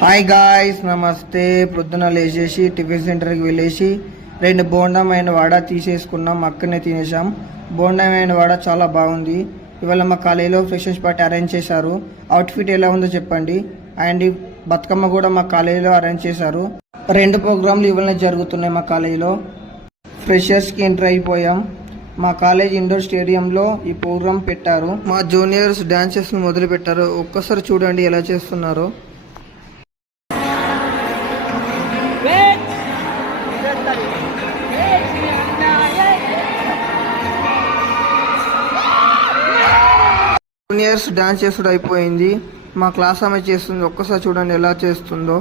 Hi guys, నమస్తే. పొద్దున లేచేసి tiffin సెంటర్కి వెళ్ళేసి 2 బోండమైన వడ తీసేసుకున్నాం. అక్కడనే తినేసాం. బోండమైన వడ చాలా బాగుంది. ఇవాళ మా కాలేజీలో ఫ్రెషర్స్ పార్టీ అరేంజ్ చేశారు. అవుట్ఫిట్ ఎలా ఉందో చెప్పండి. అండ్ బతుకమ్మ కూడా మా కాలేజీలో అరేంజ్ చేశారు. 2 ప్రోగ్రాంలు ఇవాళ జరుగుతున్నాయి మా కాలేజీలో. ఫ్రెషర్స్కి ఎంటర్ అయిపోయాం. మా కాలేజ్ ఇండోర్ స్టేడియంలో ఈ ప్రోగ్రాం పెట్టారు. మా జూనియర్స్ డాన్సెస్ మొదలు పెట్టారు. ఒక్కసారి చూడండి ఎలా చేస్తున్నారో. జూనియర్స్ డాన్స్ చేసుడు అయిపోయింది. మా క్లాస్ ఆమె చేస్తుంది. ఒక్కసారి చూడండి ఎలా చేస్తుందో.